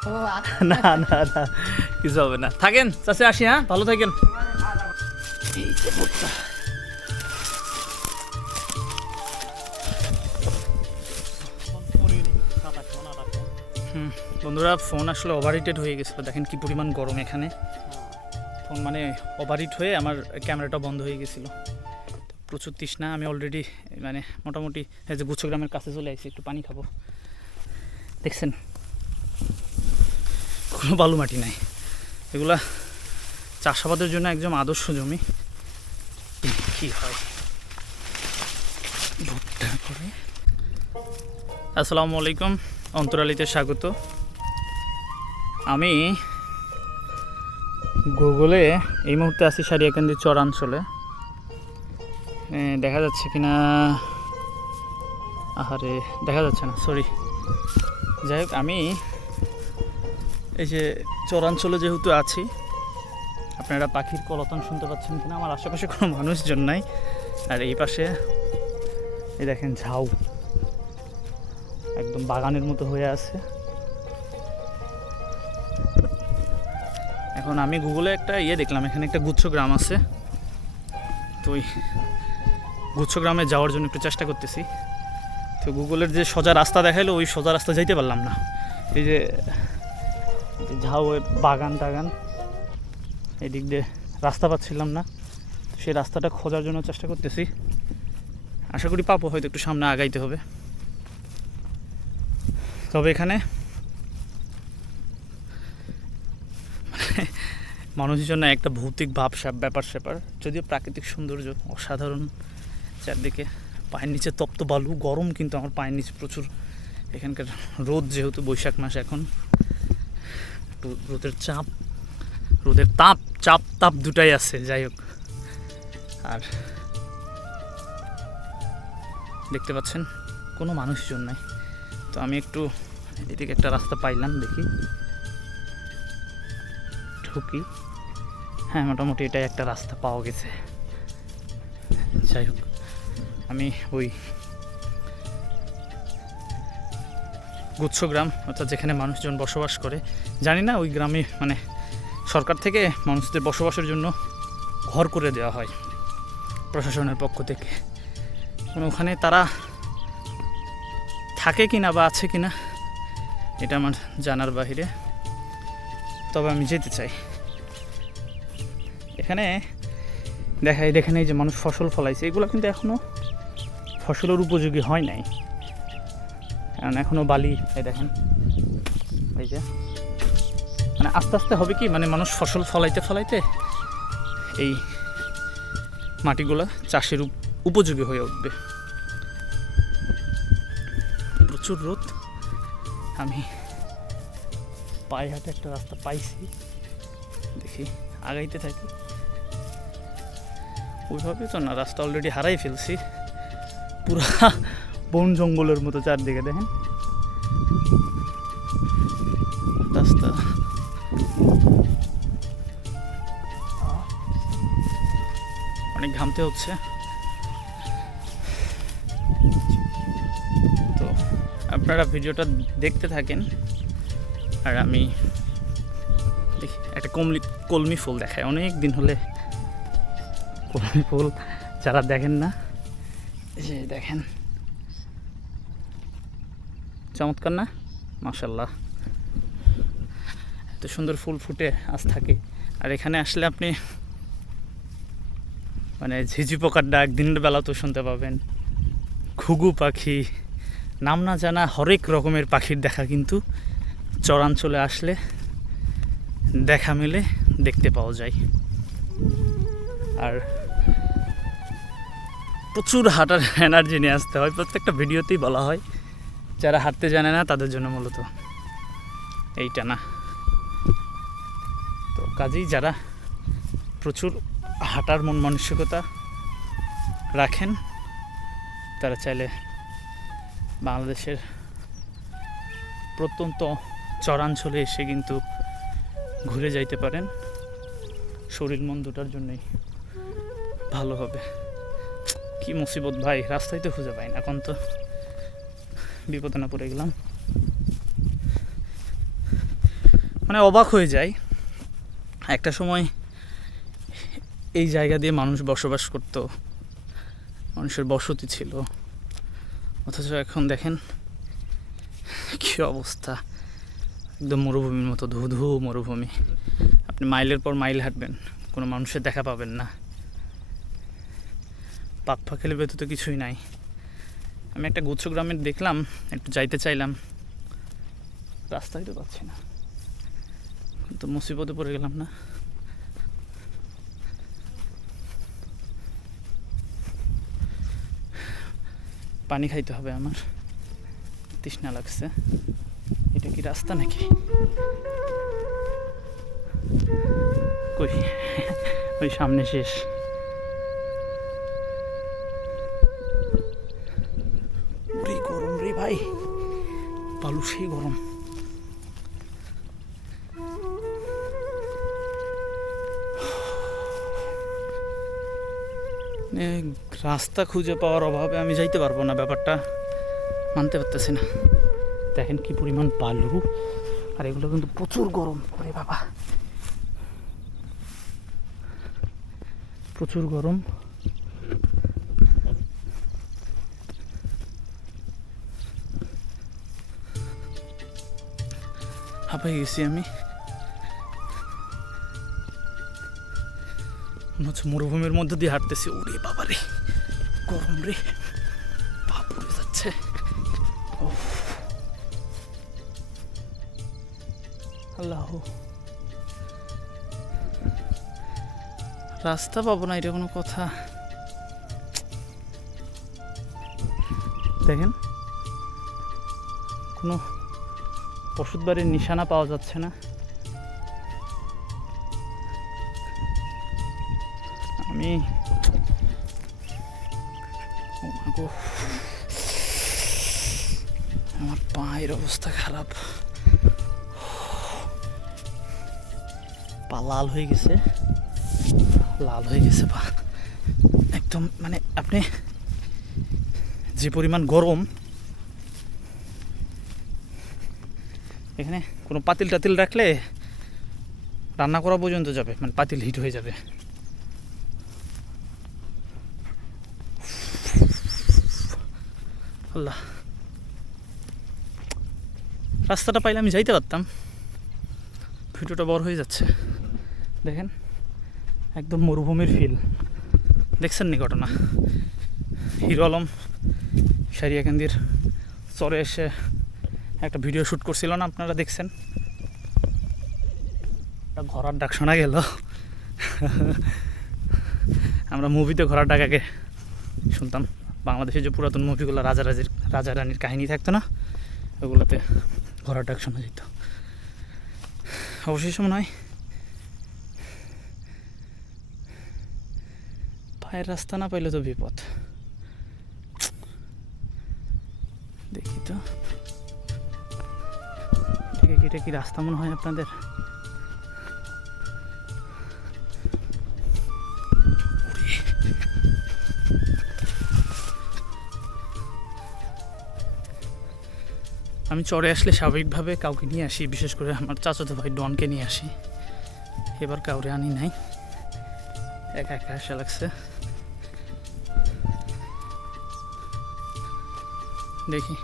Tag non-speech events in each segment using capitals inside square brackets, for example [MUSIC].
[LAUGHS] না না না, কিছু হবে না। থাকেন চাষে আসি হ্যাঁ? ভালো থাকেন। বন্ধুরা, ফোন আসলে ওভারহিটেড হয়ে গেছিল। দেখেন কি পরিমাণ গরম এখানে। ফোন মানে ওভারহিট হয়ে আমার ক্যামেরাটা বন্ধ হয়ে গেছিল। প্রচুর তৃষ্ণা, আমি অলরেডি মানে মোটামুটি যে গুচ্ছগ্রামের কাছে চলে আসি একটু পানি খাব। দেখছেন? কোনো বালু মাটি নাই। এগুলা চাষাবাদের জন্য একদম আদর্শ জমি। কি হয়? ভুট্টা করে। আসসালামু আলাইকুম, অন্তরালিতে স্বাগত। আমি গুগলে এই মুহূর্তে আছি সারিয়াকান্দি চরাঞ্চলে। দেখা যাচ্ছে কিনা? আহারে, দেখা যাচ্ছে না সরি যাই হোক, আমি এই যে চরাঞ্চলে যেহেতু আছি, আপনারা পাখির কলতন শুনতে পাচ্ছেন কিনা? আমার আশেপাশে কোনো মানুষজন নাই। আর এই পাশে, এই দেখেন ঝাউ। একদম বাগানের মতো হয়ে আছে। এখন আমি গুগলে একটা ইয়ে দেখলাম, এখানে একটা গুচ্ছ গ্রাম আছে। তো ওই গুচ্ছ গ্রামে যাওয়ার জন্য একটু চেষ্টা করতেছি। তো গুগলের যে সোজা রাস্তা দেখাইলো, ওই সোজা রাস্তা যাইতে পারলাম না। এই যে ঝাউয়ের বাগান টাগান। এদিক দিয়ে রাস্তা পাচ্ছিলাম না সেই রাস্তাটা খোঁজার জন্য চেষ্টা করতেছি। আশা করি পাবো, হয়তো একটু সামনে আগাইতে হবে। তবে এখানে মানে মানুষের জন্য একটা ভৌতিক ভাব স্যাপ, ব্যাপার স্যাপার। যদিও প্রাকৃতিক সৌন্দর্য অসাধারণ চারদিকে। পায়ের নিচে তপ্ত বালু, গরম কিন্তু আমার পায়ের নিচে প্রচুর। এখানকার রোদ যেহেতু বৈশাখ মাস এখন। রোদের চাপ, রোদের তাপ, চাপ তাপ দুটাই আছে, যাই হোক। আর দেখতে পাচ্ছেন, কোনো মানুষজন নাই। তো আমি একটু এদিকে একটা রাস্তা পাইলাম, দেখি। ঢুকি। হ্যাঁ মোটামুটি এটাই একটা রাস্তা পাওয়া গেছে। যাই হোক, আমি ওই গুচ্ছগ্রাম, অর্থাৎ যেখানে মানুষজন বসবাস করে। জানি না ওই গ্রামে মানে সরকার থেকে মানুষদের বসবাসের জন্য ঘর করে দেওয়া হয় প্রশাসনের পক্ষ থেকে। মানে ওখানে তারা থাকে কি না বা আছে কি না এটা আমার জানার বাহিরে। তবে আমি যেতে চাই। এখানে দেখাই দেখেন এই যে মানুষ ফসল ফলাইছে, এগুলো কিন্তু এখনও ফসলের উপযোগী হয় নাই। কারণ এখনও বালি, এই দেখেন। এই যে। মানে আস্তে আস্তে হবে কি মানে মানুষ ফসল ফলাইতে ফলাইতে এই মাটিগুলো চাষের উপযোগী হয়ে উঠবে। প্রচুর রোদ। আমি পায়ে হাতে একটা রাস্তা পাইছি। দেখি, আগাইতে থাকি। ওইভাবে তো না, রাস্তা অলরেডি হারাই ফেলছি। পুরা বন জঙ্গলের মতো চারদিকে, দেখেন। রাস্তা। অনেক ঘামতে হচ্ছে। তো আপনারা ভিডিওটা দেখতে থাকেন, আর আমি দেখি, একটা কমলি, কলমি ফুল দেখায় অনেক দিন হলে কলমি ফুল যারা দেখেন না যে দেখেন। চমৎকার না? মাশাল্লাহ এত সুন্দর ফুল ফুটে আজ থাকে। আর এখানে আসলে আপনি মানে ঝিঝি পোকার ডাক দিনের বেলা তো শুনতে পাবেন। ঘুঘু পাখি, নাম না জানা হরেক রকমের পাখির দেখা কিন্তু চরাঞ্চলে আসলে দেখা মিলে, দেখতে পাওয়া যায়। আর প্রচুর হাঁটার এনার্জি নিয়ে আসতে হয়। প্রত্যেকটা ভিডিওতেই বলা হয়। যারা হাঁটতে জানে না, তাদের জন্য মূলত এইটা না। তো কাজেই যারা প্রচুর হাঁটার মন মানসিকতা রাখেন, তারা চাইলে বাংলাদেশের প্রত্যন্ত চরাঞ্চলে এসে কিন্তু ঘুরে যাইতে পারেন। শরীর মন দুটার জন্যই ভালো হবে। কি মুসিবত ভাই, রাস্তায় তো খুঁজে পাই না এখন তো। বিপদে না পড়ে গেলাম। মানে অবাক হয়ে যায় একটা সময় এই জায়গা দিয়ে মানুষ বসবাস করত। মানুষের বসতি ছিল। অথচ এখন দেখেন কী অবস্থা। একদম মরুভূমির মতো ধু ধু মরুভূমি। আপনি মাইলের পর মাইল হাঁটবেন, কোনো মানুষের দেখা পাবেন না। পাক ফাঁকেলে ভেতর তো কিছুই নাই। আমি একটা গুচ্ছ গ্রামের দেখলাম, একটু যাইতে চাইলাম। রাস্তায় তো পাচ্ছি না। তো মুসিবতে পড়ে গেলাম না। পানি খাইতে হবে আমার। তৃষ্ণা লাগছে। এটা কি রাস্তা নাকি? কই? ওই সামনে শেষ। বালু সেই গরম। রাস্তা খুঁজে পাওয়ার অভাবে আমি যাইতে পারব না, ব্যাপারটা মানতে পারতেছি না। দেখেন কি পরিমাণ বালু, আর এগুলো কিন্তু প্রচুর গরম। ওরে বাবা। প্রচুর গরম। হাঁপাই গেছি আমি হচ্ছে মরুভূমির মধ্যে দিয়ে হাঁটতেছি ওরে বাবা রে গরম রে পা পড়ে যাচ্ছে। আল্লাহ রাস্তা পাবো না এটা কোনো কথা দেখেন কোনো ওষুধ বাড়ির নিশানা পাওয়া যাচ্ছে না। আমি আমার পায়ের অবস্থা খারাপ। পা লাল হয়ে গেছে, লাল হয়ে গেছে পা। একদম মানে আপনি যে পরিমাণ গরম এখানে কোনো পাতিল টাতিল রাখলে রান্না করা পর্যন্ত যাবে মানে পাতিল হিট হয়ে যাবে। আল্লাহ। রাস্তাটা পাইলে আমি যাইতে পারতাম। ভিডিওটা বড় হয়ে যাচ্ছে। দেখেন, একদম মরুভূমির ফিল দেখছেন নি ঘটনা? হিরো আলম, সারিয়াকান্দির চরে এসে একটা ভিডিও শ্যুট করছিল না, আপনারা দেখছেন? ঘোড়ার ডাক শোনা গেল। আমরা মুভিতে ঘোড়ার ডাক আগে শুনতাম। বাংলাদেশের যে পুরাতন মুভিগুলো, রাজা রাজির, রাজা রানীর কাহিনী থাকতো না, ওগুলোতে ঘোড়ার ডাক শোনা যেত। অবশেষে মনে হয় পায়ের রাস্তা না পাইলে তো বিপদ। দেখি তো। আছে এটা কি রাস্তা মনে হয় আপনাদের? আমি চড়ে আসলে স্বাভাবিকভাবে কাউকে নিয়ে আসি, বিশেষ করে আমার চাচাতো ভাই ডনকে নিয়ে আসি। এবার কাউরে আনি নাই। একা একা আসা লাগছে। দেখি,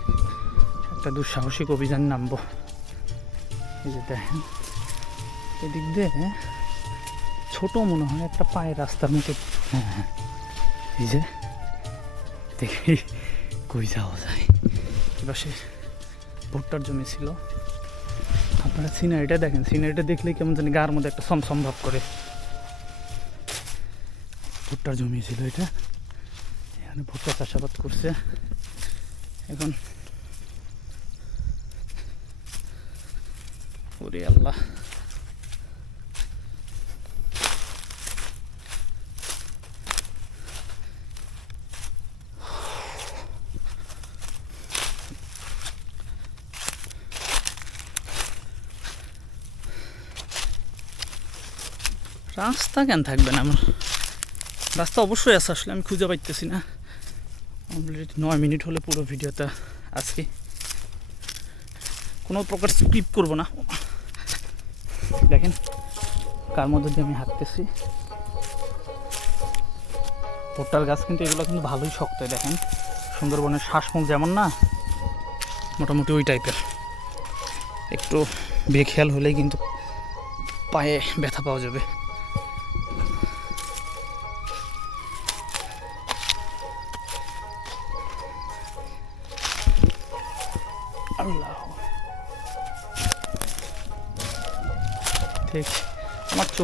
একটা দুঃসাহসিক অভিযান নামবো। এই যে দেখেন এদিক দিয়ে ছোট মনে হয়, একটা পায়ের রাস্তার মতো হ্যাঁ হ্যাঁ। এই যে, দেখি কই যাওয়া যায়। এপাশে ভুট্টার জমি ছিল। আপনারা সিনারিটা দেখেন। সিনারিটা দেখলে কেমন জানি গার মধ্যে একটা সমসম ভাব করে। ভুট্টার জমি ছিল এটা। এখানে ভুট্টা চাষাবাদ করছে। এখন ওরে রাস্তা কেন থাকবে না আমার? রাস্তা অবশ্যই আছে, আসলে আমি খুঁজে পাইতেছি না। অলরেডি নয় মিনিট হলে পুরো ভিডিওটা আজকে। কোনো প্রকার স্কিপ করব না। দেখেন কার মধ্যে দিয়ে আমি হাঁটতেছি। ভুট্টার গাছ কিন্তু এগুলো কিন্তু ভালোই শক্ত দেখেন। সুন্দরবনের শ্বাসমুখ যেমন না, মোটামুটি ওই টাইপের। একটু বেখেয়াল হলেই কিন্তু পায়ে ব্যথা পাওয়া যাবে।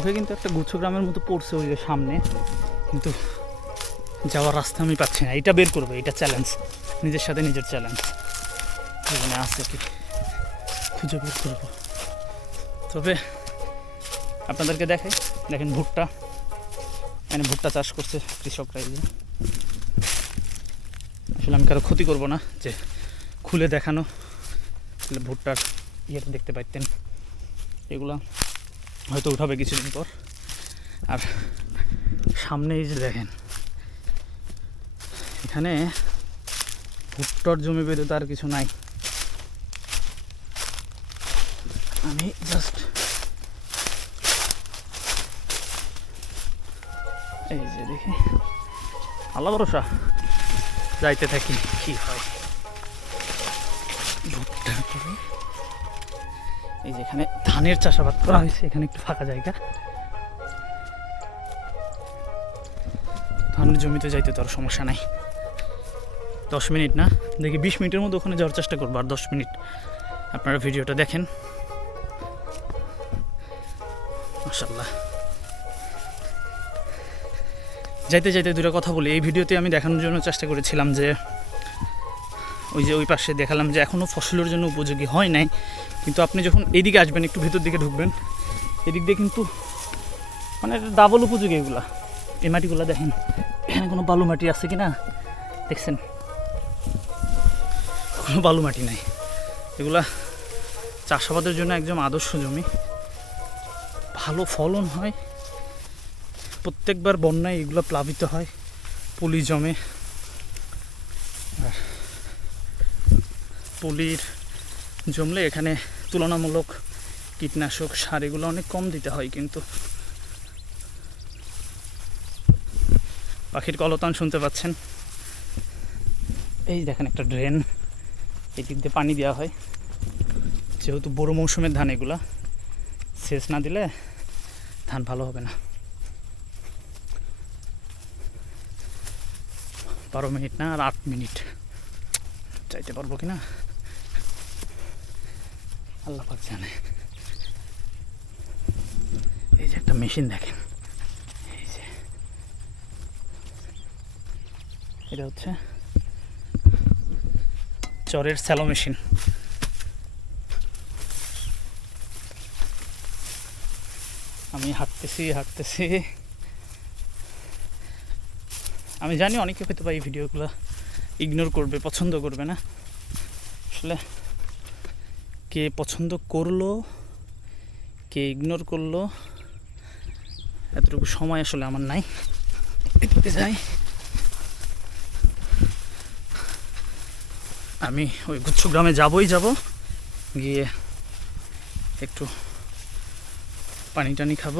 চোখে কিন্তু একটা গুচ্ছ গ্রামের মতো পড়ছে ওই সামনে। কিন্তু যাওয়ার রাস্তা আমি পাচ্ছি না। এটা বের করব, এটা চ্যালেঞ্জ নিজের সাথে নিজের চ্যালেঞ্জ জীবনে আছে কি। খুঁজে বের করব। তবে আপনাদেরকে দেখাই। দেখেন ভুট্টা। এখানে ভুট্টা চাষ করছে কৃষকরা এই আসলে আমি কারও ক্ষতি করব না যে খুলে দেখানো। ভুট্টার ইয়েটা দেখতে পাইতেন। এগুলা হয়তো উঠাবে কিছুদিন পর। আর সামনে এই যে দেখেন, এখানে ভুট্টার জমি বেঁধে তো আর কিছু নাই। আমি জাস্ট এই যে দেখি, আল্লাহ ভরসা, যাইতে থাকি, কি হয়। ভুট্টা করে এই যে এখানে ধানের চাষাবাদ করা হয়েছে, এখানে একটু ফাঁকা জায়গা। ধানের জমিতে যাইতে তো আর সমস্যা নাই। দশ মিনিট না? দেখি বিশ মিনিটের মধ্যে ওখানে যাওয়ার চেষ্টা করব, আর দশ মিনিট। আপনারা ভিডিওটা দেখেন। মাসাল্লাহ যাইতে যাইতে দুটো কথা বলি। এই ভিডিওতে আমি দেখানোর জন্য চেষ্টা করেছিলাম যে ওই যে ওই পাশে দেখালাম যে এখনও ফসলের জন্য উপযোগী হয় নাই। কিন্তু আপনি যখন এদিকে আসবেন, একটু ভেতর দিকে ঢুকবেন, এদিক দিয়ে কিন্তু মানে ডাবল উপযোগী এগুলা। এই মাটিগুলো দেখেন, এখানে কোনো বালু মাটি আছে কি না দেখছেন? কোনো বালু মাটি নাই। এগুলা চাষাবাদের জন্য একদম আদর্শ জমি। ভালো ফলন হয়। প্রত্যেকবার বন্যায় এগুলো প্লাবিত হয়। পলি জমে। পলির জমলে এখানে তুলনামূলক কীটনাশক সার এগুলো অনেক কম দিতে হয় কিন্তু পাখির কলতান শুনতে পাচ্ছেন। এই দেখেন একটা ড্রেন, এই দিক দিয়ে পানি দেওয়া হয়। যেহেতু বড় মৌসুমের ধান এগুলা, সেচ না দিলে ধান ভালো হবে না। বারো মিনিট না, আর আট মিনিট, চাইতে পারব কি না আল্লাহ পাক জানে। এই যে একটা মেশিন দেখেন। এই যে। এটা হচ্ছে চরের স্যালো মেশিন। আমি হাঁটতেছি হাঁটতেছি। আমি জানি অনেকে হয়তো বা এই ভিডিওগুলো ইগনোর করবে, পছন্দ করবে না। আসলে কে পছন্দ করল, কে ইগনোর করল, এতটুকু সময় আসলে আমার নাই। এদিকে যাই। আমি ওই গুচ্ছ গ্রামে যাবই যাব। গিয়ে একটু পানি টানি খাব।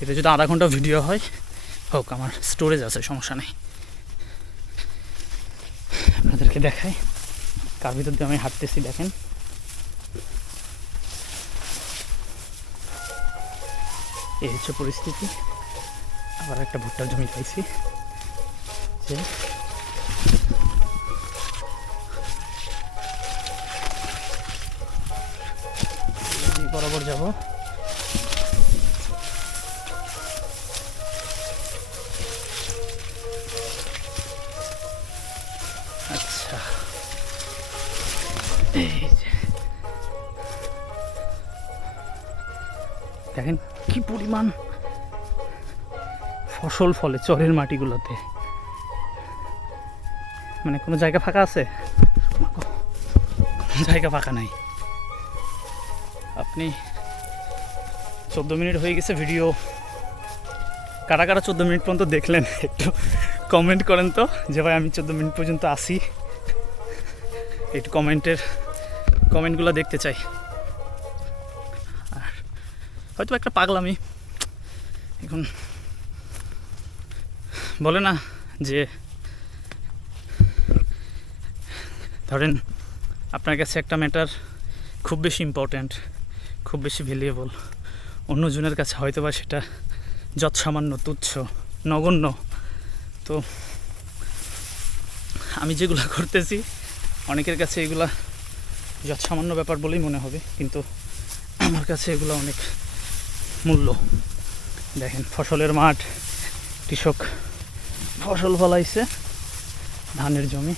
এটা যদি আধা ঘণ্টা ভিডিও হয়, হোক, আমার স্টোরেজ আছে, সমস্যা নেই। আপনাদেরকে দেখাই। কার ভিতর দিয়ে আমি হাঁটতেছি, দেখেন। এই হচ্ছে পরিস্থিতি। আবার একটা ভুট্টার জমি পাইছি। যে বরাবর যাব। পরিমাণ ফসল ফলে চরের মাটিগুলোতে। মানে কোনো জায়গা ফাঁকা আছে? জায়গা ফাঁকা নাই। আপনি চোদ্দ মিনিট হয়ে গেছে ভিডিও। কারা কারা চোদ্দ মিনিট পর্যন্ত দেখলেন, একটু কমেন্ট করেন তো, যে ভাই আমি চোদ্দ মিনিট পর্যন্ত আসি একটু কমেন্টের, কমেন্টগুলো দেখতে চাই। আর হয়তো একটা পাগলামি। এখন বলে না যে, ধরেন আপনার কাছে একটা ম্যাটার খুব বেশি ইম্পর্ট্যান্ট খুব বেশি ভ্যালুয়েবল অন্যজনের কাছে হয়তো বা সেটা যৎসামান্য, তুচ্ছ, নগণ্য। তো আমি যেগুলো করতেছি, অনেকের কাছে এগুলা যৎসামান্য ব্যাপার বলেই মনে হবে, কিন্তু আমার কাছে এগুলো অনেক মূল্য। দেখেন, ফসলের মাঠ। কৃষক ফসল ফলাইছে, ধানের জমি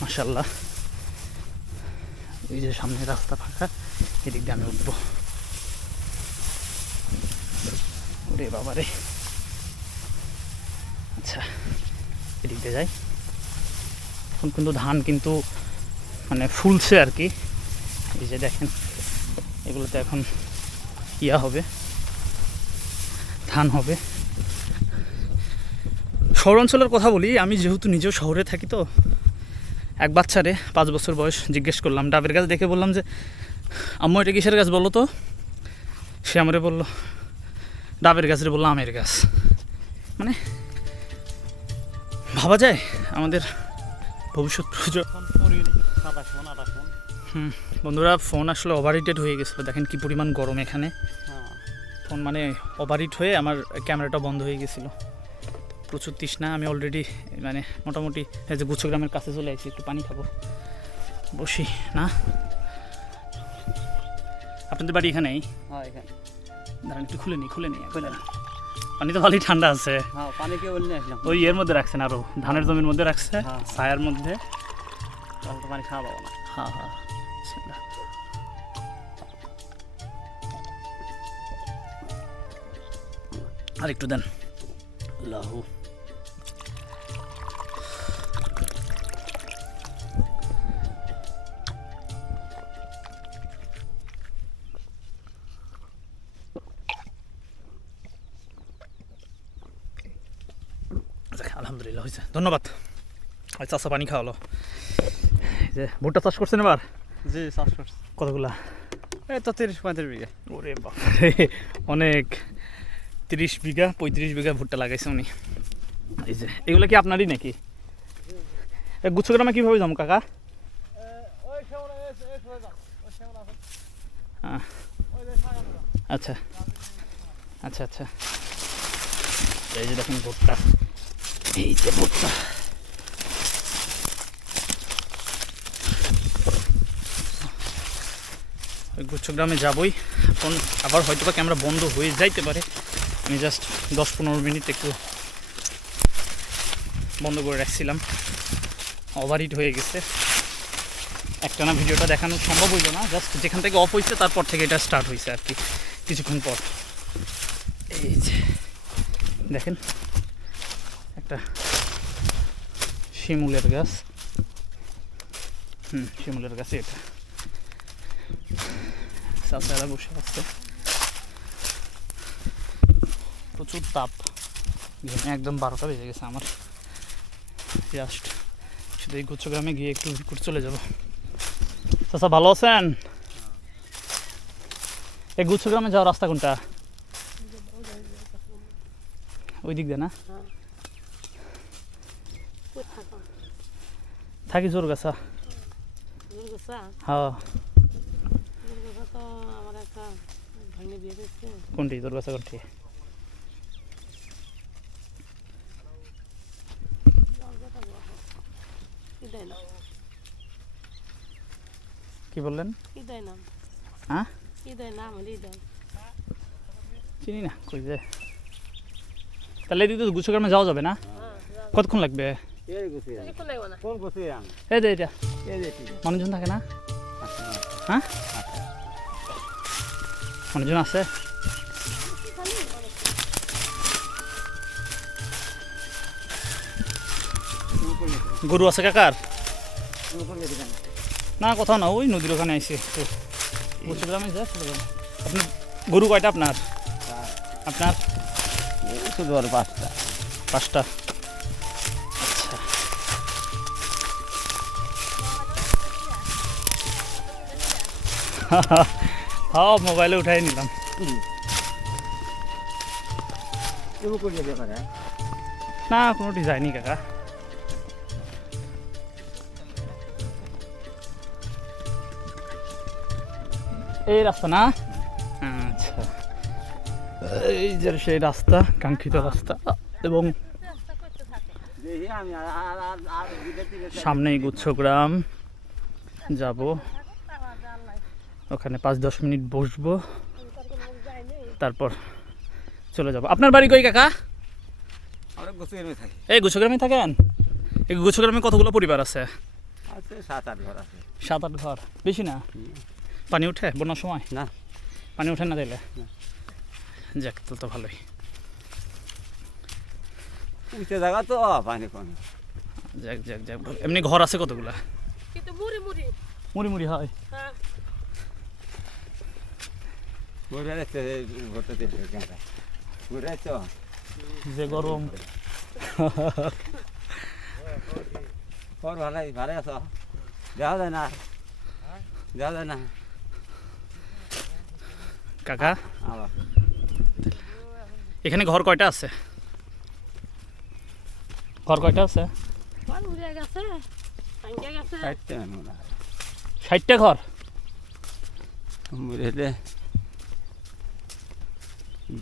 মাসাল্লাহ এই যে সামনে রাস্তা ফাঁকা, এদিক দিয়ে আমি উঠবো। ওরে বাবা রে। আচ্ছা এদিক দিয়ে যাই। এখন কিন্তু ধান কিন্তু মানে ফুলছে আর কি। এই যে দেখেন, এগুলোতে এখন ইয়া হবে। ধান হবে। শহর অঞ্চলের কথা বলি আমি যেহেতু নিজেও শহরে থাকি তো এক বাচ্চারে পাঁচ বছর বয়স জিজ্ঞেস করলাম ডাবের গাছ দেখে বললাম যে আম্মু এটা কিসের গাছ বলো তো? সে আমারে বলল ডাবের গাছ রে বলল আমের গাছ। মানে ভাবা যায় আমাদের ভবিষ্যৎ প্রজন্ম। মন বন্ধুরা ফোন আসলে ওভারহিটেড হয়ে গেছিল দেখেন কি পরিমাণ গরম এখানে। ফোন মানে ওভারহিট হয়ে আমার ক্যামেরাটা বন্ধ হয়ে গেছিল। প্রচুর তৃষ্ণা আমি অলরেডি মানে মোটামুটি এই যে গুচ্ছগ্রামের কাছে চলে আসছি একটু পানি খাব। বসি না? আপনাদের বাড়ি এখানেই হ্যাঁ দাঁড়ান একটু খুলে নিই খুলে নিই। খুলে না পানি তো ভালোই ঠান্ডা আছে। হ্যাঁ পানি কে বললে আসলাম। ওই এর মধ্যে রাখছেন আরও ধানের জমির মধ্যে রাখছে হ্যাঁ। ছায়ার মধ্যে। পানি খাওয়া পাবো না। হ্যাঁ হ্যাঁ। আর একটু দেন। লাহু। আলহামদুলিল্লাহ হয়েছে ধন্যবাদ। আচ্ছা চাষা পানি খাওয়ালো। যে ভুট্টা চাষ করছেন এবার? জি চাষ করছি। কতগুলা? এই তো তিরিশ পঁয়ত্রিশ বিঘা। ওরে বাবারে অনেক। তিরিশ বিঘা পঁয়ত্রিশ বিঘা ভুট্টা লাগাইছে উনি। এই যে এগুলো কি আপনারই নাকি? এ গুচ্ছগ্রামে কীভাবে যাব কাকা। আচ্ছা। আচ্ছা আচ্ছা। এই যে দেখেন ভুট্টা। এই যে ভুট্টা। গুচ্ছগ্রামে যাবই। এখন আবার হয়তো বা ক্যামেরা বন্ধ হয়ে যাইতে পারে। আমি জাস্ট দশ পনেরো মিনিট একটু বন্ধ করে রাখছিলাম। ওভার ওভারহিট হয়ে গেছে। একটানা ভিডিওটা দেখানো সম্ভব হইল না। জাস্ট যেখান থেকে অফ হয়েছে তারপর থেকে এটা স্টার্ট হয়েছে আর কি, কিছুক্ষণ পর। এই যে, দেখেন, একটা শিমুলের গাছ। হুম, শিমুলের গাছে এটা। চাচারা বসে আছে। প্রচুর তাপ। ঘেমে একদম বারোটা বেজে গেছে আমার। জাস্ট শুধু এই গুচ্ছগ্রামে গিয়ে একটু করে চলে যাব। চাচা ভালো আছেন? এই গুচ্ছগ্রামে যাওয়ার রাস্তা কোনটা? ওই দিক দিয়ে না? থাকি জোর গাছা দুর্গা হ্যাঁ। দুর্গা তো আমার একটা ভাঙে দিয়ে দিচ্ছে কোনটি? তোর গাছা কোনটি কি দেয় না কি বললেন? কি দেয় না হ্যাঁ? কি দেয় না আমার দেয় চিনি না কই যে। তাহলে এদিকে তো গুচ্ছগ্রামে যাওয়া যাবে না? কতক্ষণ লাগবে? এই গুছি গুছি যে এটা মানুষজন থাকে না? আছে হ্যাঁ? মানুষজন আছে? গরু আছে কাকার? না কোথাও না ওই নদীর ওখানে আইসি। যাব। আপনার গরু কয়টা আপনার? আপনার? শুধু আর পাঁচটা। পাঁচটা। আচ্ছা। হ্যাঁ মোবাইলে উঠাই নিলাম। পারে না কোনো ডিজাইনই কাকা। এই রাস্তা না? আচ্ছা। এই যে সেই রাস্তা কাঙ্ক্ষিত রাস্তা এবং সামনেই গুচ্ছগ্রাম। যাব। ওখানে পাঁচ দশ মিনিট বসবো। তারপর চলে যাব। আপনার বাড়ি কই কাকা? এই গুচ্ছগ্রামে থাকেন? এই গুচ্ছগ্রামে কতগুলো পরিবার আছে? আছে সাত আট ঘর আছে। সাত আট ঘর। বেশি না? পানি উঠে বন্যার সময়? না। পানি উঠে না দিলে? না। যাক তো তো ভালোই। উঠে জায়গা তো পানি কোন যাক যাক যাক এমনি ঘর আছে কতগুলা? কিন্তু মুড়ি মুড়ি। মুড়ি মুড়ি হয়। হ্যাঁ। যে গরম। ভালোই ভালো আছো? যাওয়া যায় না? যাওয়া যায় না? কাকা? এখানে ঘর কয়টা আছে? ঘর কয়টা আছে? ষাটটা ঘর?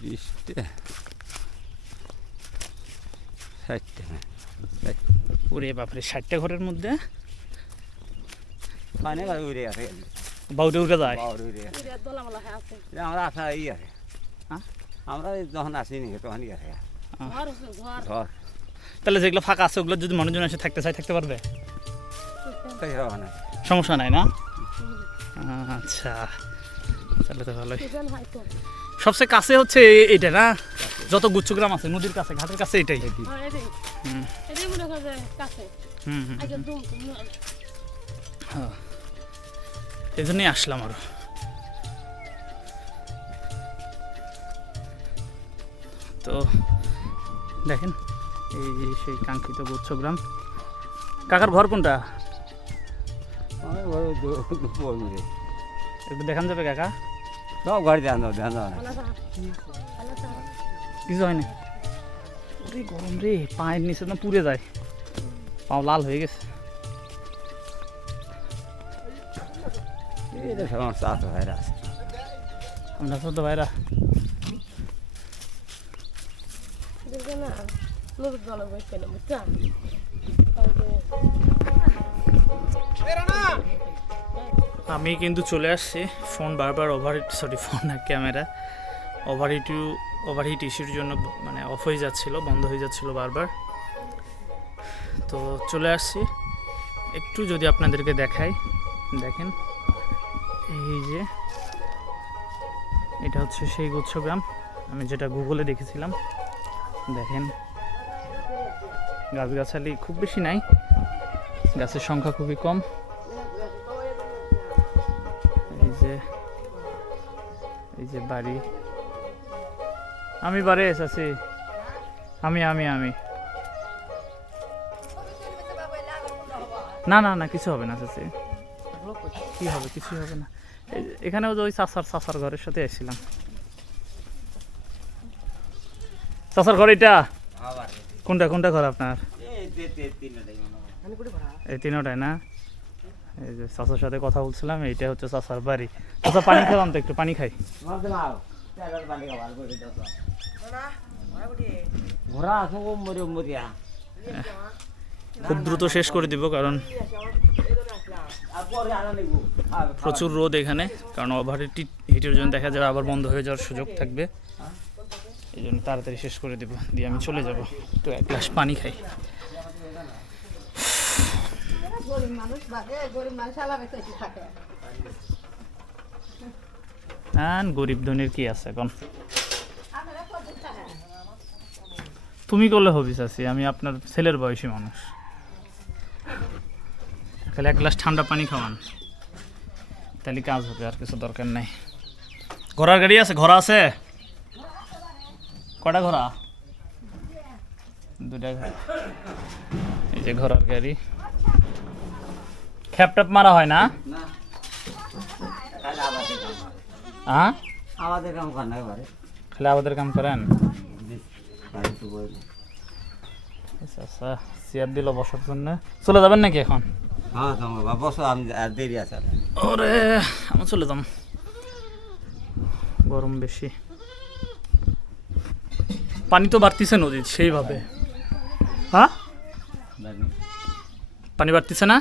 বিশটা। ষাটটা ওরে বাপরে ষাটটা ঘরের মধ্যে? গাছ উড়ে গেছে। বাউরে উড়ে যায় বাউর উড়ে উড়ে দোলামালা হয়ে আছে আমরা আপনার ই আছে। হ্যাঁ? আমরা যখন আসিনি তখনই ঘর আছে ঘর। ঘর। তাহলে যেগুলো ফাঁকা আছে ওগুলো যদি মানুষজন এসে থাকতে চায় থাকতে পারবে? তাই হবে না। সমস্যা নাই না? আচ্ছা তাহলে তো ভালোই। সবচেয়ে কাছে হচ্ছে এটা না? যত গুচ্ছগ্রাম আছে নদীর কাছে ঘাটের কাছে এটাই। হ্যাঁ হুম। হুম এই জন্যই আসলাম আরও। তো দেখেন এই যে সেই কাঙ্ক্ষিত গুচ্ছগ্রাম। কাকার ঘর কোনটা? একটু দেখান যাবে কাকা। সব ঘরে ধ্যান দাও ধ্যান দাও। না ভালো থাক। ভালো থাক কিছু হয় না গরম রে পায়ের নিচে না পুড়ে যায়। পাও লাল হয়ে গেছে। আছে ভাইরা আছে আমরা ছোট ভাইরা না বুঝছ আমি কিন্তু চলে আসছি ফোন বারবার ওভার সরি ফোন না camera overheat over hit ইস্যুর জন্য মানে অফ হয়ে যাচ্ছিল বন্ধ হয়ে যাচ্ছিল বারবার। তো চলে আসছি। একটু যদি আপনাদেরকে দেখাই দেখেন। এই যে, এটা হচ্ছে সেই গুচ্ছগ্রাম। আমি যেটা গুগলে দেখেছিলাম, দেখেন, গাছগাছালি খুব বেশি নাই, গাছের সংখ্যা খুবই কম। এই যে এই যে বাড়ি। আমি বাড়ি এসেছি। আমি আমি আমি। না না না, কিছু হবে না, চাচি। কি হবে কিছু হবে না। এখানেও যে ওই চাষার চাষার ঘরের সাথে এসেছিলাম চাষার ঘর এটা কোনটা কোনটা ঘর আপনার? এই যে তে- তিনটাই এই তিনোটাই না? এই যে চাচার সাথে কথা বলছিলাম এইটা হচ্ছে চাচার বাড়ি। চাচা পানি খেলাম তো একটু পানি খাই। খুব দ্রুত শেষ করে দিব কারণ আর পরে আনা নেব আর প্রচুর রোদ এখানে, কারণ ওভার হিটের জন্য দেখা যাবে আবার বন্ধ হয়ে যাওয়ার সুযোগ থাকবে। এই জন্য তাড়াতাড়ি শেষ করে দেবো, দিয়ে আমি চলে যাব, একটু এক গ্লাস পানি খাই। গরিব ধনির কি আছে এখন? তুমি করলে হবি চাষি আমি আপনার ছেলের বয়সী মানুষ। খালি এক গ্লাস ঠান্ডা পানি খাওয়ান। তাহলে কাজ হবে আর কিছু দরকার নেই। ঘোড়ার গাড়ি আছে ঘোড়া আছে? কটা ঘোড়া? দুটা ঘোড়া। এই যে ঘোড়ার গাড়ি। খ্যাপ ট্যাপ মারা হয় না? কাম হ্যাঁ আমাদের কাম করে খালি আমাদের কাম করেন? আচ্ছা আচ্ছা চেয়ার দিল বসার জন্য। চলে যাবেন নাকি এখন? হ্যাঁ তোমার বাবা বসো আমি আর দেরি আছে। ওরে আমি চলে যাম। গরম বেশি। পানি তো বাড়তিছে নদীর সেইভাবে। হ্যাঁ? পানি বাড়তিছে না?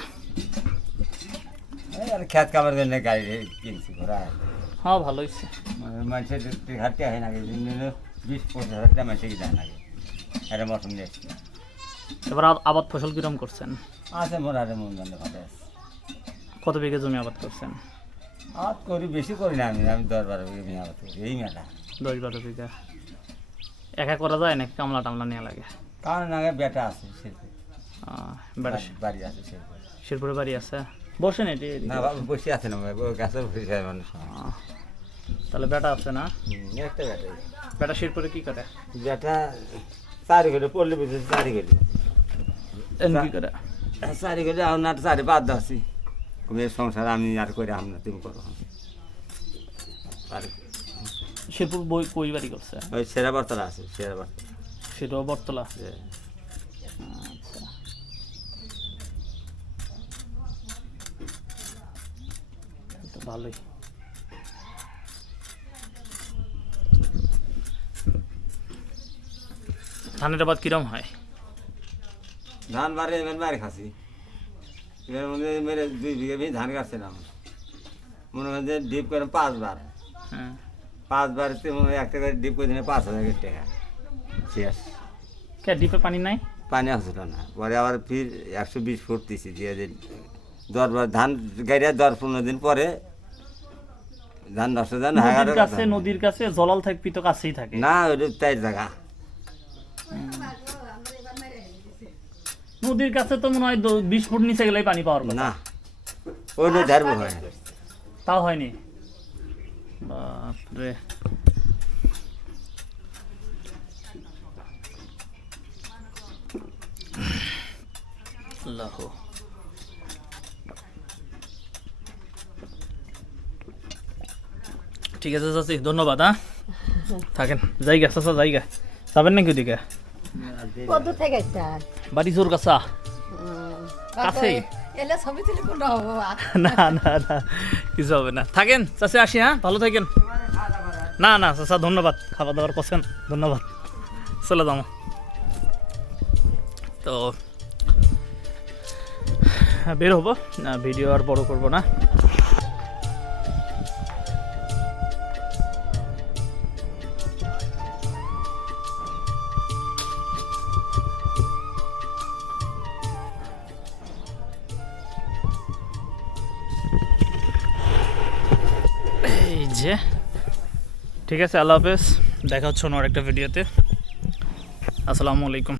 খেত কামার জন্য গাড়ি কিনছি ঘোরা হ্যাঁ ভালো হয়েছে মানুষের হাটতে হয় না বিশ পঁচিশ হাজার টাকা মানুষের যায়। না এটা মৌসুম নিয়ে এবার আবাদ ফসল কিরম করছেন? আছে মোর আরে মন জানে ভালো আছে। কত বিঘে জমি আবাদ করছেন? আর করি বেশি করি না আমি আমি দশ বারো বিঘে মেয়া করি এই মেলা। দশ বারো বিঘা। একা করা যায় নাকি কামলা টামলা নেওয়া লাগে? কারণ আগে বেটা আছে বেটা বাড়ি আছে সে শেরপুরে বাড়ি আছে? বসেন এটি না বসে আছে না গাছের বসে মানুষ। তাহলে বেটা আছে না? একটা বেটা বেটা শেরপুরে কি করে? বেটা চারি ঘরে পড়লে বুঝে চারি ঘরে। কি করে? চারি ঘরে আর না চারি বাদ দাসি মেয়ের সংসার আমি আর করে আম না তুমি করো। শেরপুর বই কই বাড়ি করছে? ওই সেরা বার্তারা আছে সেরা বার্তা সেটাও বটতলা যে আচ্ছা। ভালোই। ধানের আবাদ কিরম হয়? ধান বারে এবার মারে খাসি এবার মনে মেরে দুই বিঘে বেশি ধান কাটছিলাম মনে হয় যে ডিপ করে পাঁচবার। হ্যাঁ। পাঁচবার তে মনে হয় একটা করে ডিপ করে দিলে পাঁচ হাজার টাকা। শেষ কে ডিপে পানি নাই? পানি আসছিল না। পরে আবার ফির একশো বিশ ফুট দিছি দিয়ে যে দরবার ধান গাড়িয়া দশ পনেরো দিন পরে ধান নষ্ট ধান নদীর কাছে নদীর কাছে জলাল থাকবি তো কাছেই থাকে। না ওটা তাই জায়গা। নদীর কাছে তো মনে হয় দ- বিশ ফুট নিচে গেলেই পানি পাওয়ার কথা। না ওই নয় ধারবো হয় না। তাও হয়নি। বাপরে। আল্লাহ। ঠিক আছে চাচি ধন্যবাদ হ্যাঁ? থাকেন। জায়গা চাচা জায়গা যাবেন নাকি ওদিকে? কত থেকে একটা বাড়ি জোর কাছা। কাছেই? এলে ছবি তুলে কোনটা হব [LAUGHS] না না না কিছু হবে না। থাকেন চাচা আসি হ্যাঁ? ভালো থাকেন। না না চাচা ধন্যবাদ। খাবার দাবার করছেন ধন্যবাদ। চলে যাব তো বের হব। ভিডিও আর বড় করব না। ঠিক আছে আল্লাহ হাফেজ। দেখা হচ্ছে অন্য আরেকটা ভিডিওতে আসসালামু আলাইকুম।